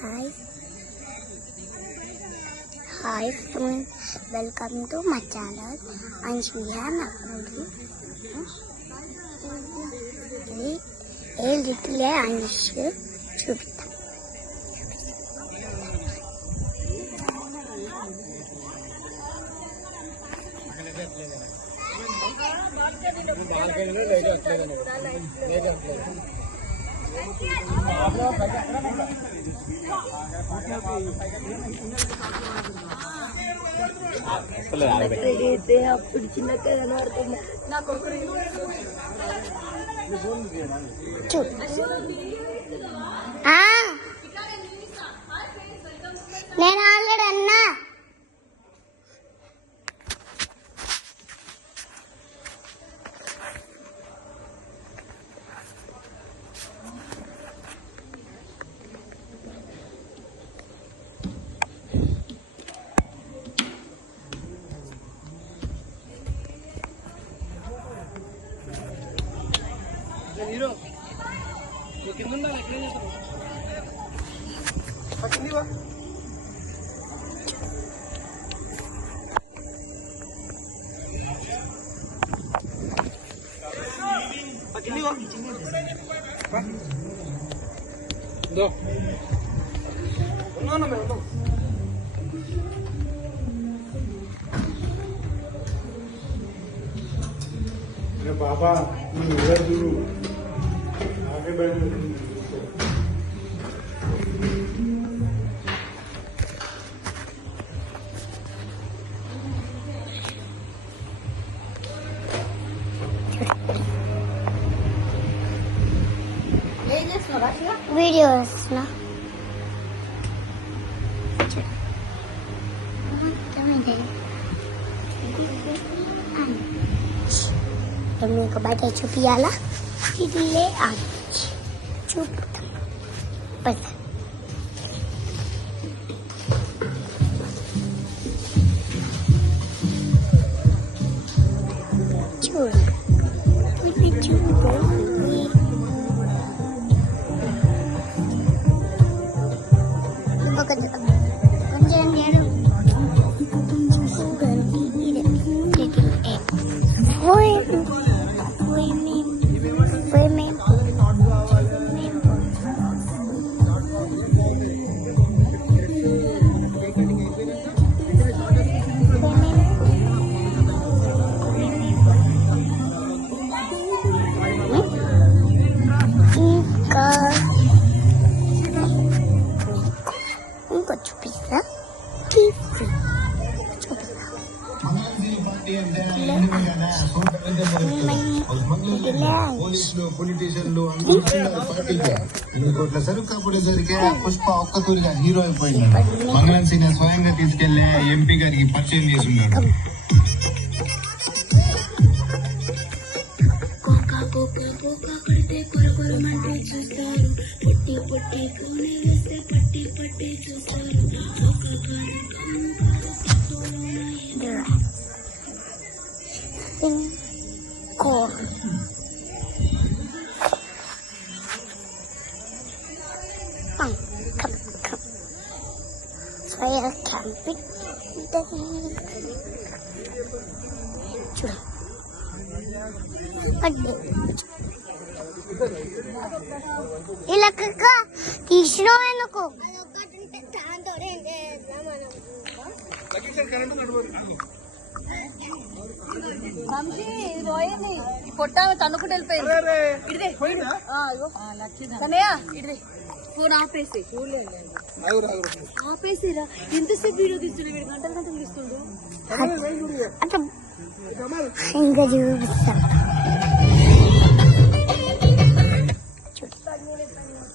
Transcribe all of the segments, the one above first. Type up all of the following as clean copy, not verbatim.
Hi, welcome to my channel. I'm Shriya. A little Anish Chubita. అప్పుడు చిన్నగా నేను already అన్నా హీరో నువ్వు కింద ఉండాలి ఎక్కడ చేస్తావు పట్టింది వా పట్టింది వా దో ఉన్నాను మేము ఉన్నాం बाबा इधर दूर आगे बैठो వీడియోస్ నా మీకు బయట చూపియాలా ఇదిలే చూపుతాం చూడు ఇది చూడు ఇంకొక కొంచెం నేను ఇంకా చూపిస్తా పొలిటీషియన్లు పార్టీకి 2 కోట్ల సరుకు కాపాడేసరికి పుష్ప ఒక్కతూరిగా హీరో అయిపోయింది. మంగళం సీనియర్ స్వయంగా తీసుకెళ్లి ఎంపీ గారికి పరిచయం చేస్తున్నాడు. Saya camping చూడు ఇలా తీసినావు ఎందుకు పొట్టామె తన్నుకుంటూ వెళ్ళిపోయింది ఇడిదే ఫోన్ ఆపేసిరా ఎంతసేపు వీడియో తీస్తుండే వీడు గంటలు గంటలు తీస్తుండే ఇంకా చూపిస్తా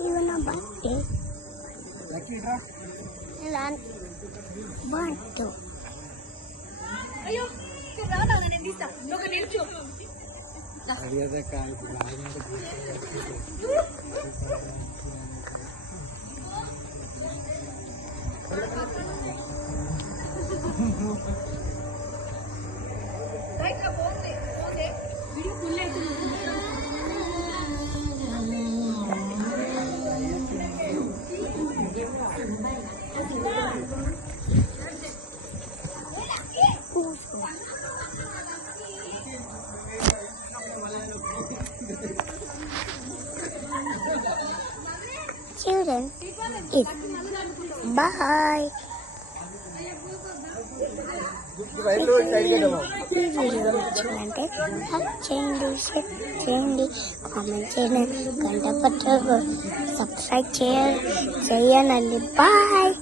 ఇవి నా బర్త్డే బర్త్డే అయ్యో రాదా నేను తీస్తా నువ్వు నిల్చో వీడియో ఫుల్ అవుతుంది చూడండి ఇది బాయ్. ఈ వీడియో నచ్చిందంటే లైక్ చేయండి, షేర్ చేయండి, కామెంట్ చేయండి, గంట పట్టు సబ్స్క్రైబ్ చేయాలండి. బాయ్.